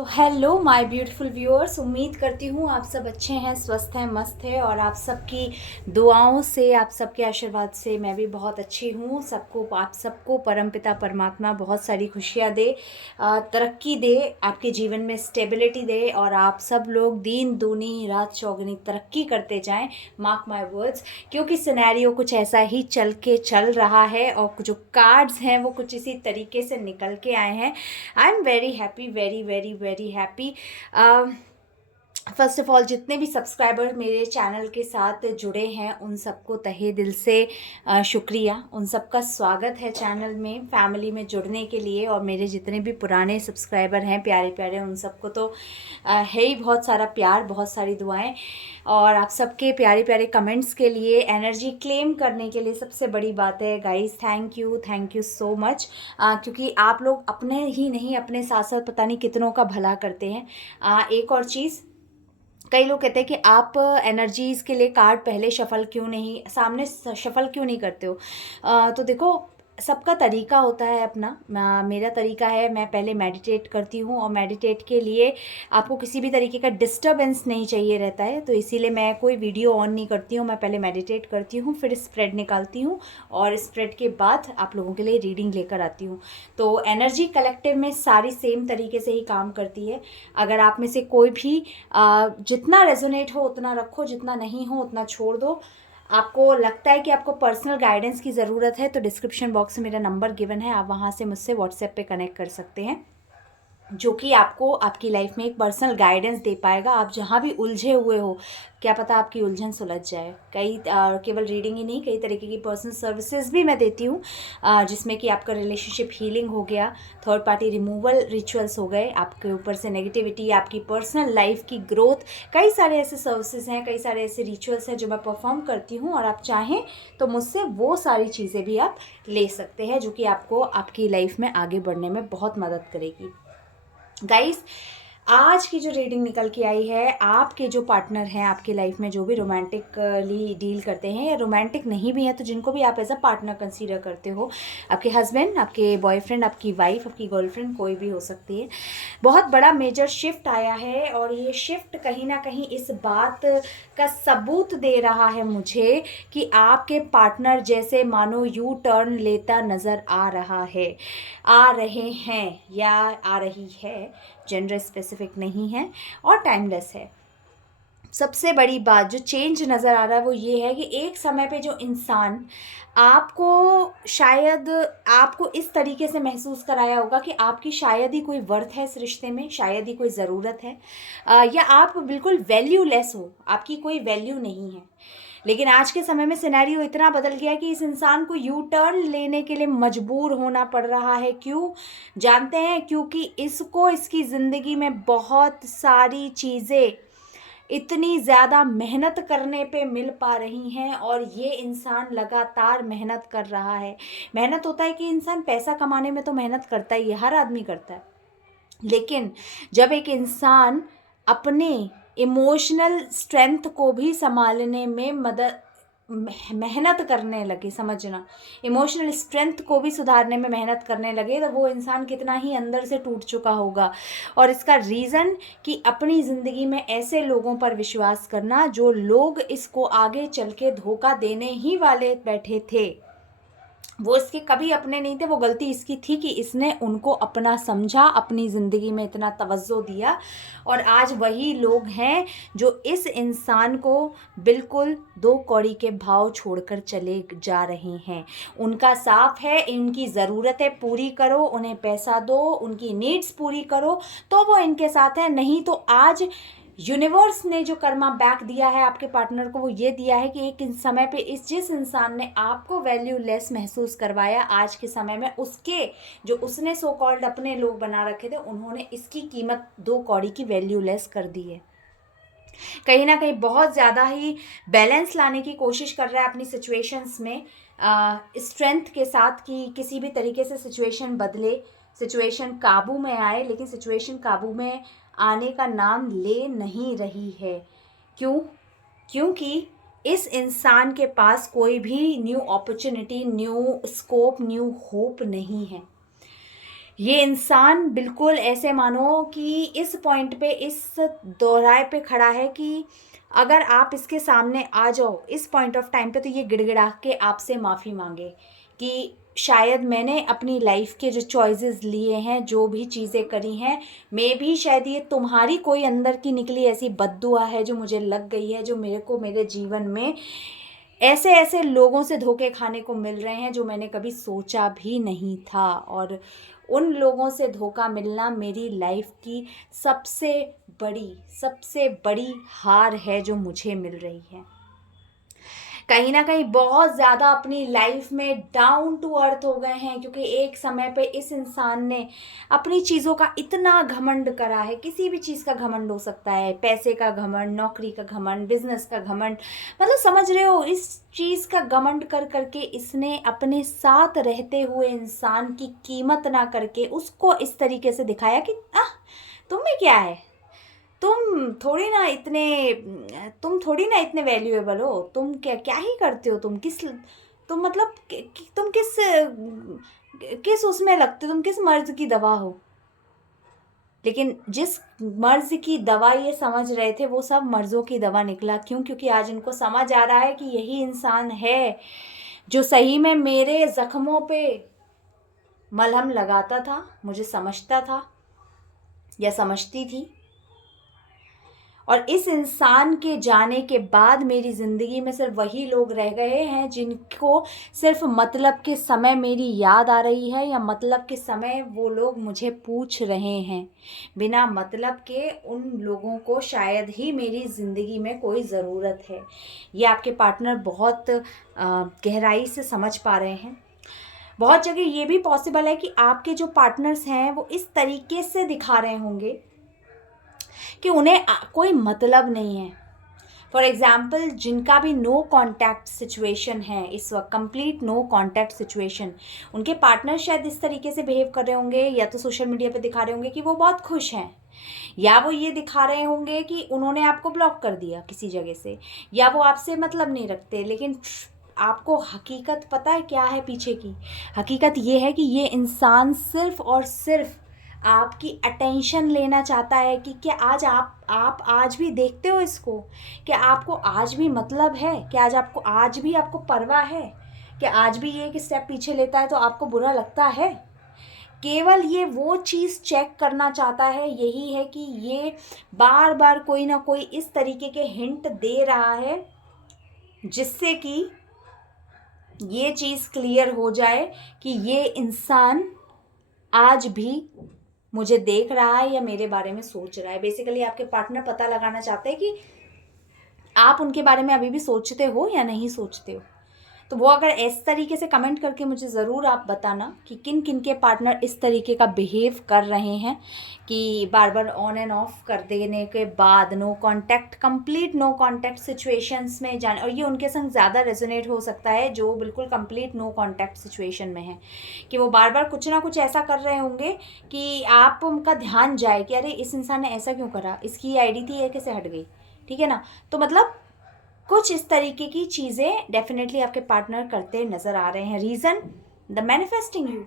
तो hello my beautiful viewers, उम्मीद करती हूँ आप सब अच्छे हैं, स्वस्थ हैं, मस्त हैं और आप सबकी दुआओं से, आप सबके आशीर्वाद से मैं भी बहुत अच्छी हूँ। आप सबको परमपिता परमात्मा बहुत सारी खुशियाँ दे, तरक्की दे, आपके जीवन में स्टेबिलिटी दे और आप सब लोग दिन दूनी रात चौगुनी तरक्की करते जाएं। मार्क माय वर्ड्स, क्योंकि सिनेरियो कुछ ऐसा ही चल रहा है और जो कार्ड्स हैं वो कुछ इसी तरीके से निकल के आए हैं। I am very happy, very very very happy. First of all, जितने भी सब्सक्राइबर मेरे चैनल के साथ जुड़े हैं उन सबको तहे दिल से शुक्रिया, उन सबका स्वागत है चैनल में, फैमिली में जुड़ने के लिए। और मेरे जितने भी पुराने सब्सक्राइबर हैं प्यारे प्यारे, उन सबको तो है ही बहुत सारा प्यार, बहुत सारी दुआएं और आप सबके प्यारे प्यारे कमेंट्स के लिए, एनर्जी क्लेम करने के लिए सबसे बड़ी बात है guys, thank you so much. क्योंकि आप लोग अपने ही नहीं, अपने साथ साथ पता नहीं कितनों का भला करते हैं। एक और चीज़, कई लोग कहते हैं कि आप एनर्जीज़ के लिए कार्ड पहले शफल क्यों नहीं, सामने शफल क्यों नहीं करते हो। तो देखो, सबका तरीका होता है अपना। मेरा तरीका है, मैं पहले मेडिटेट करती हूँ और मेडिटेट के लिए आपको किसी भी तरीके का डिस्टरबेंस नहीं चाहिए रहता है, तो इसीलिए मैं कोई वीडियो ऑन नहीं करती हूँ। मैं पहले मेडिटेट करती हूँ, फिर स्प्रेड निकालती हूँ और स्प्रेड के बाद आप लोगों के लिए रीडिंग लेकर आती हूँ। तो एनर्जी कलेक्टिव में सारी सेम तरीके से ही काम करती है। अगर आप में से कोई भी जितना रेजोनेट हो उतना रखो, जितना नहीं हो उतना छोड़ दो। आपको लगता है कि आपको पर्सनल गाइडेंस की ज़रूरत है तो डिस्क्रिप्शन बॉक्स में मेरा नंबर गिवन है, आप वहाँ से मुझसे व्हाट्सएप पे कनेक्ट कर सकते हैं, जो कि आपको आपकी लाइफ में एक पर्सनल गाइडेंस दे पाएगा। आप जहाँ भी उलझे हुए हो, क्या पता आपकी उलझन सुलझ जाए। केवल रीडिंग ही नहीं, कई तरीके की पर्सनल सर्विसेज भी मैं देती हूँ, जिसमें कि आपका रिलेशनशिप हीलिंग हो गया, थर्ड पार्टी रिमूवल रिचुअल्स हो गए, आपके ऊपर से नेगेटिविटी, आपकी पर्सनल लाइफ की ग्रोथ, कई सारे ऐसे सर्विसेज हैं, कई सारे ऐसे रिचुअल्स हैं जो मैं परफॉर्म करती हूँ और आप चाहें तो मुझसे वो सारी चीज़ें भी आप ले सकते हैं, जो कि आपको आपकी लाइफ में आगे बढ़ने में बहुत मदद करेगी। गाइस, आज की जो रीडिंग निकल के आई है, आपके जो पार्टनर हैं आपकी लाइफ में, जो भी रोमांटिकली डील करते हैं या रोमांटिक नहीं भी हैं, तो जिनको भी आप एज अ पार्टनर कंसीडर करते हो, आपके हस्बैंड, आपके बॉयफ्रेंड, आपकी वाइफ, आपकी गर्लफ्रेंड, कोई भी हो सकती है, बहुत बड़ा मेजर शिफ्ट आया है। और ये शिफ्ट कहीं ना कहीं इस बात का सबूत दे रहा है मुझे कि आपके पार्टनर जैसे मानो यू टर्न लेता नज़र आ रहा है, आ रहे हैं या आ रही है, जेंडर स्पेसिफिक नहीं है और टाइमलेस है। सबसे बड़ी बात जो चेंज नज़र आ रहा है वो ये है कि एक समय पे जो इंसान आपको, शायद आपको इस तरीके से महसूस कराया होगा कि आपकी शायद ही कोई वर्थ है इस रिश्ते में, शायद ही कोई ज़रूरत है, या आप बिल्कुल वैल्यूलेस हो, आपकी कोई वैल्यू नहीं है। लेकिन आज के समय में सिनेरियो इतना बदल गया है कि इस इंसान को यू टर्न लेने के लिए मजबूर होना पड़ रहा है। क्यों जानते हैं? क्योंकि इसको इसकी ज़िंदगी में बहुत सारी चीज़ें इतनी ज़्यादा मेहनत करने पे मिल पा रही हैं और ये इंसान लगातार मेहनत कर रहा है। मेहनत होता है कि इंसान पैसा कमाने में तो मेहनत करता ही है, हर आदमी करता है। लेकिन जब एक इंसान अपने इमोशनल स्ट्रेंथ को भी संभालने में मेहनत करने लगे, समझना, इमोशनल स्ट्रेंथ को भी सुधारने में मेहनत करने लगे, तो वो इंसान कितना ही अंदर से टूट चुका होगा। और इसका रीज़न कि अपनी ज़िंदगी में ऐसे लोगों पर विश्वास करना जो लोग इसको आगे चल के धोखा देने ही वाले बैठे थे, वो इसके कभी अपने नहीं थे। वो गलती इसकी थी कि इसने उनको अपना समझा, अपनी ज़िंदगी में इतना तवज्जो दिया, और आज वही लोग हैं जो इस इंसान को बिल्कुल दो कौड़ी के भाव छोड़कर चले जा रहे हैं। उनका साफ है, इनकी ज़रूरतें पूरी करो, उन्हें पैसा दो, उनकी नीड्स पूरी करो तो वो इनके साथ है, नहीं तो आज यूनिवर्स ने जो कर्मा बैक दिया है आपके पार्टनर को, वो ये दिया है कि एक समय पे जिस इंसान ने आपको वैल्यू लेस महसूस करवाया, आज के समय में उसके जो उसने सो कॉल्ड अपने लोग बना रखे थे, उन्होंने इसकी कीमत दो कौड़ी की वैल्यू लेस कर दी है। कहीं ना कहीं बहुत ज़्यादा ही बैलेंस लाने की कोशिश कर रहा है अपनी सिचुएशंस में, स्ट्रेंथ के साथ, कि किसी भी तरीके से सिचुएशन बदले, सिचुएशन काबू में आए, लेकिन सिचुएशन काबू में आने का नाम ले नहीं रही है। क्यों? क्योंकि इस इंसान के पास कोई भी new opportunity, new scope, new hope नहीं है। ये इंसान बिल्कुल ऐसे मानो कि इस पॉइंट पे, इस दोराहे पे खड़ा है कि अगर आप इसके सामने आ जाओ इस पॉइंट ऑफ टाइम पे, तो ये गिड़गिड़ा के आपसे माफ़ी मांगे कि शायद मैंने अपनी लाइफ के जो चॉइसेस लिए हैं, जो भी चीज़ें करी हैं, मे भी शायद ये तुम्हारी कोई अंदर की निकली ऐसी बद्दुआ है जो मुझे लग गई है, जो मेरे को मेरे जीवन में ऐसे ऐसे लोगों से धोखे खाने को मिल रहे हैं जो मैंने कभी सोचा भी नहीं था। और उन लोगों से धोखा मिलना मेरी लाइफ की सबसे बड़ी हार है जो मुझे मिल रही है। कहीं ना कहीं बहुत ज़्यादा अपनी लाइफ में डाउन टू अर्थ हो गए हैं, क्योंकि एक समय पे इस इंसान ने अपनी चीज़ों का इतना घमंड करा है। किसी भी चीज़ का घमंड हो सकता है, पैसे का घमंड, नौकरी का घमंड, बिजनेस का घमंड, मतलब समझ रहे हो, इस चीज़ का घमंड कर करके इसने अपने साथ रहते हुए इंसान की कीमत ना करके उसको इस तरीके से दिखाया कि तुम्हें क्या है, तुम थोड़ी ना इतने वैल्यूएबल हो, तुम क्या क्या ही करते हो, तुम मतलब तुम किस उसमें लगते हो, तुम किस मर्ज की दवा हो। लेकिन जिस मर्ज की दवा ये समझ रहे थे वो सब मर्जों की दवा निकला। क्यों? क्योंकि आज इनको समझ आ रहा है कि यही इंसान है जो सही में मेरे जख्मों पे मलहम लगाता था, मुझे समझता था या समझती थी। और इस इंसान के जाने के बाद मेरी ज़िंदगी में सिर्फ वही लोग रह गए हैं जिनको सिर्फ मतलब के समय मेरी याद आ रही है, या मतलब के समय वो लोग मुझे पूछ रहे हैं। बिना मतलब के उन लोगों को शायद ही मेरी ज़िंदगी में कोई ज़रूरत है। ये आपके पार्टनर बहुत गहराई से समझ पा रहे हैं। बहुत जगह ये भी पॉसिबल है कि आपके जो पार्टनर्स हैं वो इस तरीके से दिखा रहे होंगे कि उन्हें कोई मतलब नहीं है। फॉर एग्ज़ाम्पल, जिनका भी नो कॉन्टैक्ट सिचुएशन है इस वक्त, कंप्लीट नो कॉन्टैक्ट सिचुएशन, उनके पार्टनर शायद इस तरीके से बिहेव कर रहे होंगे, या तो सोशल मीडिया पे दिखा रहे होंगे कि वो बहुत खुश हैं, या वो ये दिखा रहे होंगे कि उन्होंने आपको ब्लॉक कर दिया किसी जगह से, या वो आपसे मतलब नहीं रखते। लेकिन आपको हकीकत पता है क्या है पीछे की? हकीकत ये है कि ये इंसान सिर्फ और सिर्फ आपकी अटेंशन लेना चाहता है कि क्या आज आप आज भी देखते हो इसको? क्या आपको आज भी मतलब है? क्या आज भी आपको परवाह है? क्या आज भी ये एक स्टेप पीछे लेता है तो आपको बुरा लगता है? केवल ये वो चीज़ चेक करना चाहता है, यही है कि ये बार बार कोई ना कोई इस तरीके के हिंट दे रहा है जिससे कि ये चीज़ क्लियर हो जाए कि ये इंसान आज भी मुझे देख रहा है या मेरे बारे में सोच रहा है। बेसिकली आपके पार्टनर पता लगाना चाहते हैं कि आप उनके बारे में अभी भी सोचते हो या नहीं सोचते हो। तो वो अगर इस तरीके से कमेंट करके मुझे ज़रूर आप बताना कि किन किन के पार्टनर इस तरीके का बिहेव कर रहे हैं कि बार बार ऑन एंड ऑफ कर देने के बाद no contact, complete no contact situations में जाने। और ये उनके संग ज़्यादा रेजोनेट हो सकता है जो बिल्कुल कंप्लीट नो कांटेक्ट सिचुएशन में है, कि वो बार बार कुछ ना कुछ ऐसा कर रहे होंगे कि आप उनका ध्यान जाए कि अरे इस इंसान ने ऐसा क्यों करा, इसकी आईडी थी, ये कैसे हट गई, ठीक है ना। तो मतलब कुछ इस तरीके की चीज़ें डेफिनेटली आपके पार्टनर करते नज़र आ रहे हैं। रीज़न, द मैनिफेस्टिंग यू,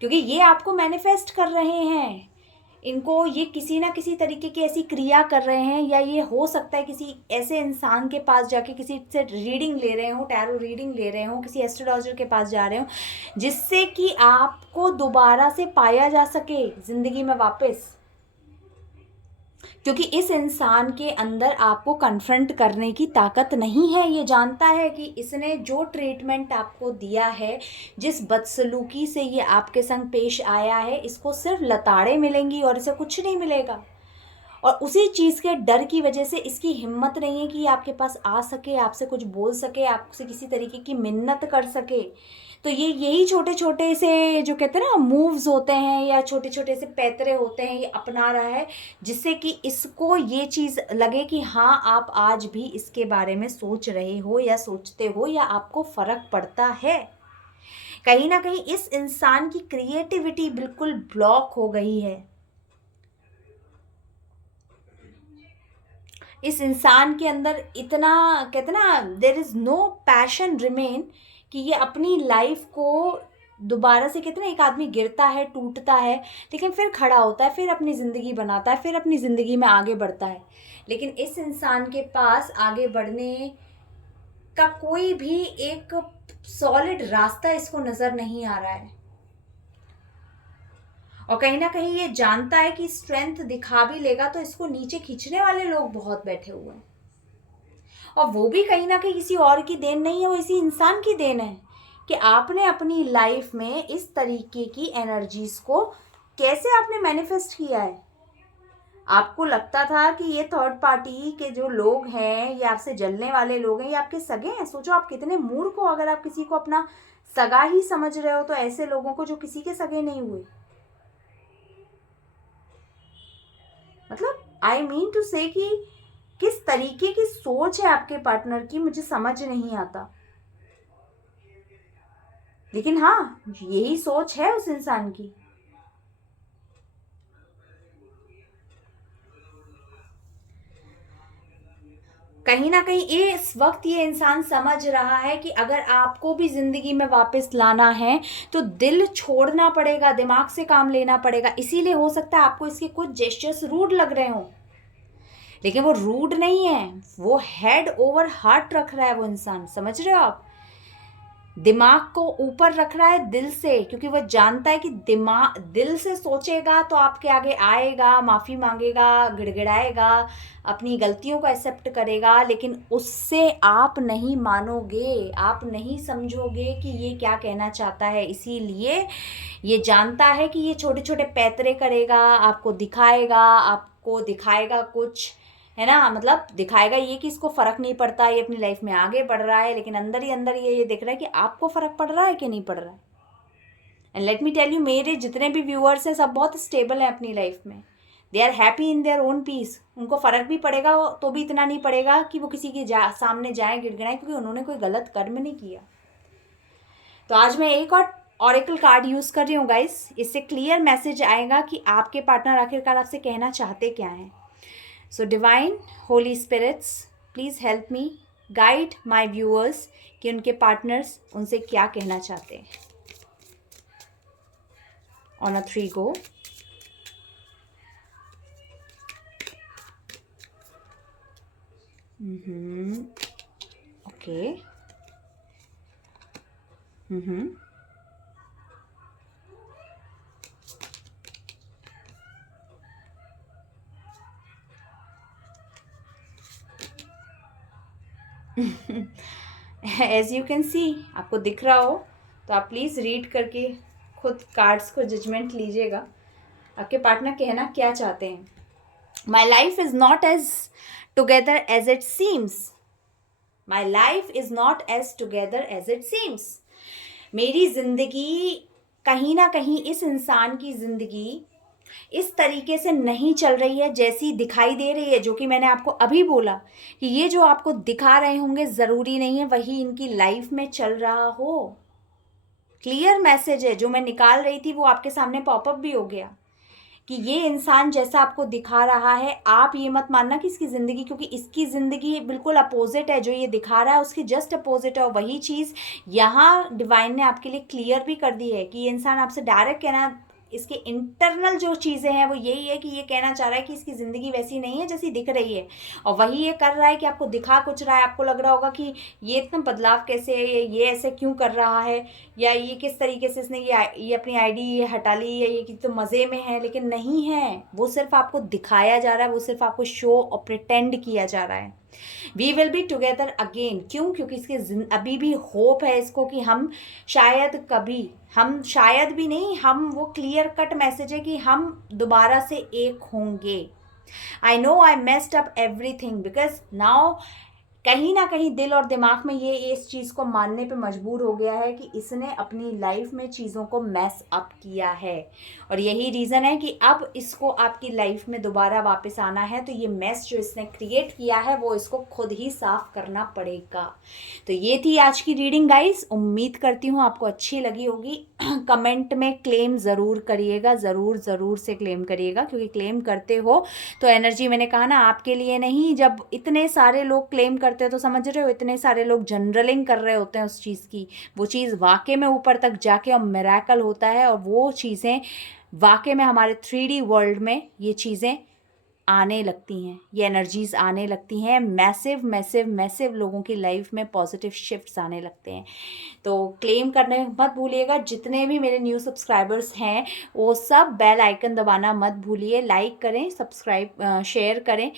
क्योंकि ये आपको मैनिफेस्ट कर रहे हैं। इनको ये किसी ना किसी तरीके की ऐसी क्रिया कर रहे हैं, या ये हो सकता है किसी ऐसे इंसान के पास जाके किसी से रीडिंग ले रहे हो, टैरो रीडिंग ले रहे हो, किसी एस्ट्रोलॉजर के पास जा रहे हो, जिससे कि आपको दोबारा से पाया जा सके ज़िंदगी में वापस। क्योंकि इस इंसान के अंदर आपको कन्फ्रंट करने की ताकत नहीं है। ये जानता है कि इसने जो ट्रीटमेंट आपको दिया है, जिस बदसलूकी से ये आपके संग पेश आया है, इसको सिर्फ लताड़ें मिलेंगी और इसे कुछ नहीं मिलेगा। और उसी चीज़ के डर की वजह से इसकी हिम्मत नहीं है कि आपके पास आ सके, आपसे कुछ बोल सके, आपसे किसी तरीके की मिन्नत कर सके। तो ये यही छोटे छोटे से जो कहते हैं ना मूव्स होते हैं, या छोटे छोटे से पैतरे होते हैं, ये अपना रहा है जिससे कि इसको ये चीज़ लगे कि हाँ आप आज भी इसके बारे में सोच रहे हो या सोचते हो, या आपको फ़र्क पड़ता है। कहीं ना कहीं इस इंसान की क्रिएटिविटी बिल्कुल ब्लॉक हो गई है। इस इंसान के अंदर इतना, कहते ना, there is no passion remain, कि ये अपनी लाइफ को दोबारा से कहते हैं ना, एक आदमी गिरता है, टूटता है, लेकिन फिर खड़ा होता है, फिर अपनी ज़िंदगी बनाता है, फिर अपनी ज़िंदगी में आगे बढ़ता है। लेकिन इस इंसान के पास आगे बढ़ने का कोई भी एक सॉलिड रास्ता इसको नज़र नहीं आ रहा है, और कहीं ना कहीं ये जानता है कि स्ट्रेंथ दिखा भी लेगा तो इसको नीचे खींचने वाले लोग बहुत बैठे हुए हैं, और वो भी कहीं ना कहीं किसी और की देन नहीं है, वो इसी इंसान की देन है कि आपने अपनी लाइफ में इस तरीके की एनर्जीज को कैसे आपने मैनिफेस्ट किया है। आपको लगता था कि ये थर्ड पार्टी के जो लोग हैं, ये आपसे जलने वाले लोग हैं, ये आपके सगे हैं। सोचो आप कितने मूर्ख हो अगर आप किसी को अपना सगा ही समझ रहे हो, तो ऐसे लोगों को जो किसी के सगे नहीं हुए। मतलब आई मीन टू से कि किस तरीके की सोच है आपके पार्टनर की, मुझे समझ नहीं आता। लेकिन हाँ, यही सोच है उस इंसान की। कहीं ना कहीं इस वक्त ये इंसान समझ रहा है कि अगर आपको भी जिंदगी में वापस लाना है तो दिल छोड़ना पड़ेगा, दिमाग से काम लेना पड़ेगा। इसीलिए हो सकता है आपको इसके कुछ जेस्चर्स रूड लग रहे हो, लेकिन वो रूड नहीं है, वो हेड ओवर हार्ट रख रहा है वो इंसान। समझ रहे हो आप? दिमाग को ऊपर रख रहा है दिल से, क्योंकि वो जानता है कि दिमाग दिल से सोचेगा तो आपके आगे आएगा, माफ़ी मांगेगा, गिड़गिड़ाएगा, अपनी गलतियों को एक्सेप्ट करेगा। लेकिन उससे आप नहीं मानोगे, आप नहीं समझोगे कि ये क्या कहना चाहता है। इसीलिए ये जानता है कि ये छोटे छोटे पैतरे करेगा, आपको दिखाएगा कुछ, है ना, मतलब दिखाएगा ये कि इसको फ़र्क नहीं पड़ता, ये अपनी लाइफ में आगे बढ़ रहा है, लेकिन अंदर ही अंदर ये दिख रहा है कि आपको फ़र्क पड़ रहा है कि नहीं पड़ रहा है। And let me tell you, मेरे जितने भी व्यूअर्स हैं सब बहुत स्टेबल हैं अपनी लाइफ में। They are happy in their own peace. उनको फ़र्क भी पड़ेगा तो भी इतना नहीं पड़ेगा कि वो किसी के सामने जाए, गिड़गिड़ाएं, क्योंकि उन्होंने कोई गलत कर्म नहीं किया। तो आज मैं एक और ऑरेकल कार्ड यूज़ कर रही हूँ गाइस। इससे क्लियर मैसेज आएगा कि आपके पार्टनर आखिरकार आपसे कहना चाहते क्या हैं। So divine holy spirits, please help me guide my viewers कि उनके पार्टनर्स उनसे क्या कहना चाहते हैं। On a 3 go। Okay। As you can see, आपको दिख रहा हो तो आप प्लीज़ रीड करके खुद कार्ड्स को जजमेंट लीजिएगा, आपके पार्टनर कहना क्या चाहते हैं। My life is not as together as it seems. My life is not as together as it seems. मेरी ज़िंदगी कहीं ना कहीं, इस इंसान की ज़िंदगी इस तरीके से नहीं चल रही है जैसी दिखाई दे रही है। जो कि मैंने आपको अभी बोला कि ये जो आपको दिखा रहे होंगे ज़रूरी नहीं है वही इनकी लाइफ में चल रहा हो। क्लियर मैसेज है, जो मैं निकाल रही थी वो आपके सामने पॉपअप भी हो गया कि ये इंसान जैसा आपको दिखा रहा है, आप ये मत मानना कि इसकी ज़िंदगी, क्योंकि इसकी ज़िंदगी बिल्कुल अपोजिट है। जो ये दिखा रहा है उसकी जस्ट अपोजिट है। और वही चीज़ यहाँ डिवाइन ने आपके लिए क्लियर भी कर दी है कि ये इंसान आपसे डायरेक्ट कहना, इसके इंटरनल जो चीज़ें हैं वो यही है कि ये कहना चाह रहा है कि इसकी ज़िंदगी वैसी नहीं है जैसी दिख रही है। और वही ये कर रहा है कि आपको दिखा कुछ रहा है। आपको लग रहा होगा कि ये इतना बदलाव कैसे है, ये ऐसे क्यों कर रहा है, या ये किस तरीके से इसने ये अपनी आईडी ये हटा ली, या ये कि तो मज़े में है। लेकिन नहीं है, वो सिर्फ आपको दिखाया जा रहा है, वो सिर्फ आपको शो और प्रिटेंड किया जा रहा है। We will be together again. क्यों? क्योंकि इसके अभी भी होप है इसको कि हम शायद भी नहीं, हम वो क्लियर कट मैसेज है कि हम दोबारा से एक होंगे। I know I messed up everything because now कहीं ना कहीं दिल और दिमाग में ये इस चीज़ को मानने पे मजबूर हो गया है कि इसने अपनी लाइफ में चीज़ों को मैस अप किया है। और यही रीज़न है कि अब इसको आपकी लाइफ में दोबारा वापस आना है तो ये मैस जो इसने क्रिएट किया है वो इसको खुद ही साफ करना पड़ेगा। तो ये थी आज की रीडिंग गाइस। उम्मीद करती हूँ आपको अच्छी लगी होगी। कमेंट में क्लेम ज़रूर करिएगा, ज़रूर से क्लेम करिएगा, क्योंकि क्लेम करते हो तो एनर्जी, मैंने कहा ना, आपके लिए नहीं, जब इतने सारे लोग क्लेम करते करते हैं तो समझ रहे हो इतने सारे लोग जनरलिंग कर रहे होते हैं उस चीज़ की, वो चीज़ वाकई में ऊपर तक जाके और मिरेकल होता है, और वो चीज़ें वाकई में हमारे 3D वर्ल्ड में ये चीज़ें आने लगती हैं, ये एनर्जीज आने लगती हैं, मैसिव मैसिव मैसिव लोगों की लाइफ में पॉजिटिव शिफ्ट्स आने लगते हैं। तो क्लेम करने मत भूलिएगा। जितने भी मेरे न्यू सब्सक्राइबर्स हैं वो सब बेल आइकन दबाना मत भूलिए, लाइक करें, सब्सक्राइब शेयर करें।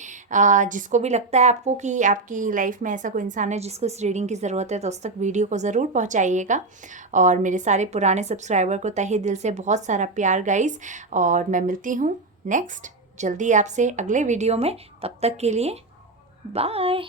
जिसको भी लगता है आपको कि आपकी लाइफ में ऐसा कोई इंसान है जिसको इस रीडिंग की ज़रूरत है तो उस तक वीडियो को ज़रूर पहुँचाइएगा। और मेरे सारे पुराने सब्सक्राइबर को तहे दिल से बहुत सारा प्यार गाइस, और मैं मिलती हूँ नेक्स्ट जल्दी आपसे अगले वीडियो में। तब तक के लिए बाय।